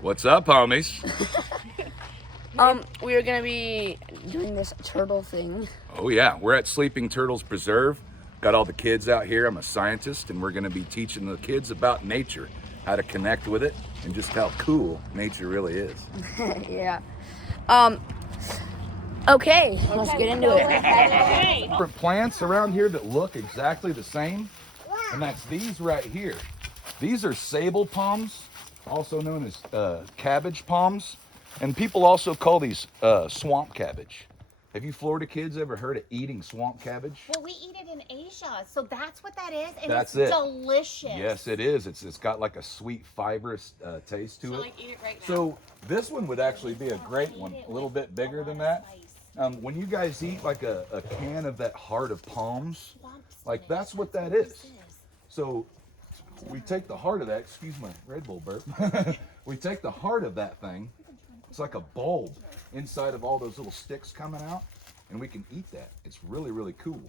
What's up, homies? We are gonna be doing this turtle thing. Oh yeah, we're at Sleeping Turtles Preserve. Got all the kids out here. I'm a scientist, and we're gonna be teaching the kids about nature, how to connect with it, and just how cool nature really is. Yeah. Okay, let's get into it. Different plants around here that look exactly the same, and that's these right here. These are sable palms, also known as cabbage palms, and people also call these swamp cabbage. Have you Florida kids ever heard of eating swamp cabbage? Well, we eat it in Asia, so that's what that is, and That's it's it. delicious. Yes, it is. It's got like a sweet, fibrous taste to it. Like, eat it right now. So this one would actually be a great one, a little bit bigger than that. When you guys eat like a can of that heart of palms, like that's what that is. So we take the heart of that, excuse my Red Bull burp. We take the heart of that thing. It's like a bulb inside of all those little sticks coming out, and we can eat that. It's really, really cool.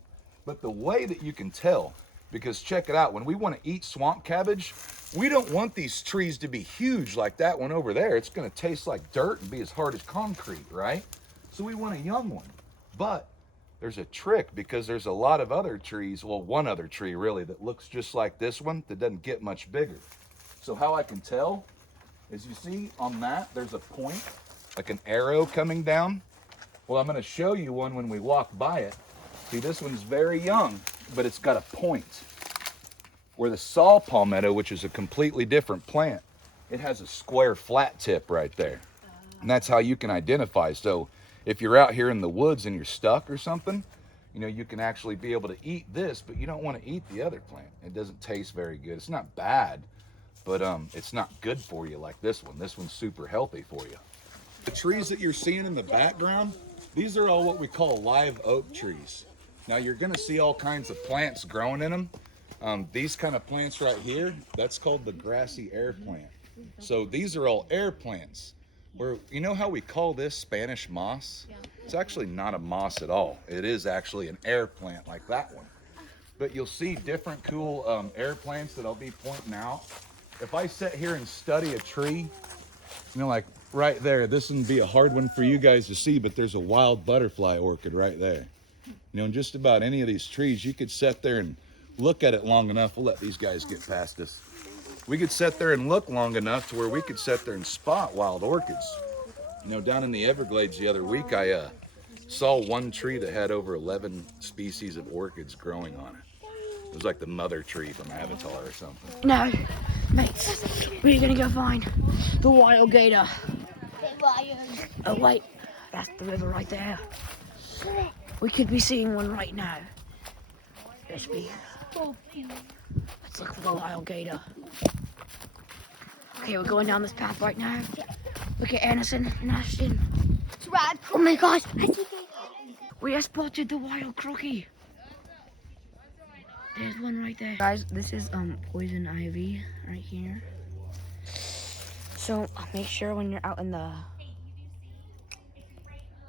But the way that you can tell, because check it out, when we want to eat swamp cabbage, we don't want these trees to be huge like that one over there. It's going to taste like dirt and be as hard as concrete, right? So we want a young one. But there's a trick, because there's a lot of other trees, well, one other tree really, that looks just like this one that doesn't get much bigger. So how I can tell is, you see on that, there's a point, like an arrow coming down. Well, I'm going to show you one when we walk by it. See, this one's very young, but it's got a point. Where the saw palmetto, which is a completely different plant, it has a square flat tip right there. And that's how you can identify. So if you're out here in the woods and you're stuck or something, you know, you can actually be able to eat this, but you don't want to eat the other plant. It doesn't taste very good. It's not bad, but it's not good for you like this one. This one's super healthy for you. The trees that you're seeing in the background, these are all what we call live oak trees. Now you're gonna see all kinds of plants growing in them. These kind of plants right here, that's called the grassy air plant. So these are all air plants. Where, you know how we call this Spanish moss? It's actually not a moss at all. It is actually an air plant like that one. But you'll see different cool air plants that I'll be pointing out. If I sit here and study a tree, you know, like right there, this would be a hard one for you guys to see, but there's a wild butterfly orchid right there. You know, in just about any of these trees, you could sit there and look at it long enough. We'll let these guys get past us. We could sit there and look long enough to where we could sit there and spot wild orchids. You know, down in the Everglades the other week, I saw one tree that had over 11 species of orchids growing on it. It was like the mother tree from Avatar or something. No, mates, we're gonna go find the wild gator. Oh wait, that's the river right there. We could be seeing one right now. Let's look for the wild gator. Okay, we're going down this path right now. Look at Anderson and Ashton. Oh my gosh, I see gator. We have spotted the wild crookie. There's one right there. Guys, this is poison ivy right here. So make sure when you're out in the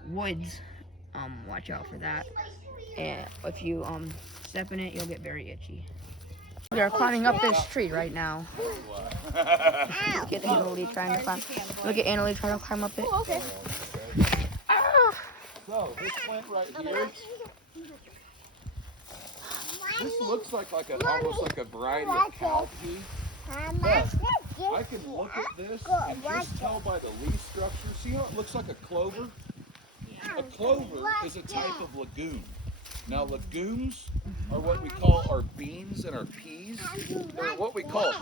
woods, watch out for that. And if you step in it, you'll get very itchy. We are climbing up this tree right now. Look at Annalie trying to climb. Look at Annalie trying to climb up it. Oh, okay. So this plant right here, this looks like almost like a variety of cowpea. But I can look at this and just tell by the leaf structure. See how it looks like a clover? A clover is a type of legume. Now legumes are what we call our beans and our peas. They're what we call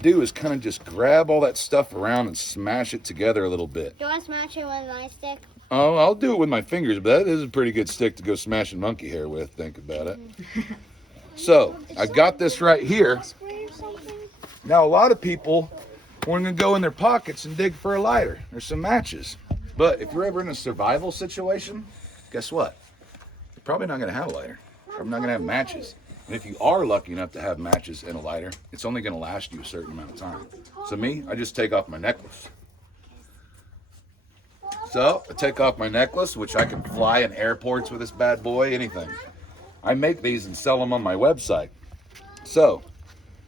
do is kind of just grab all that stuff around and smash it together a little bit. Do you want to smash it with my stick? Oh, I'll do it with my fingers, but that is a pretty good stick to go smashing monkey hair with, think about it. So, I got this right here. Now, a lot of people want to go in their pockets and dig for a lighter or some matches. But if you're ever in a survival situation, guess what? You're probably not going to have a lighter. Probably not going to have matches. And if you are lucky enough to have matches and a lighter, it's only going to last you a certain amount of time. So me, I just take off my necklace. So, I take off my necklace, which I can fly in airports with this bad boy, anything. I make these and sell them on my website. So,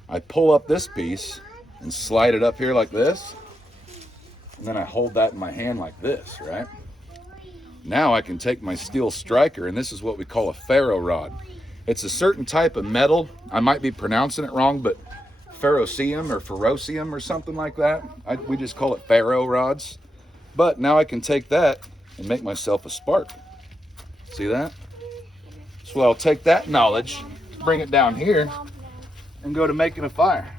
I pull up this piece and slide it up here like this. And then I hold that in my hand like this, right? Now I can take my steel striker, and this is what we call a ferro rod. It's a certain type of metal. I might be pronouncing it wrong, but ferrocium or ferrocium or something like that. We just call it ferro rods. But now I can take that and make myself a spark. See that? So I'll take that knowledge, bring it down here, and go to making a fire.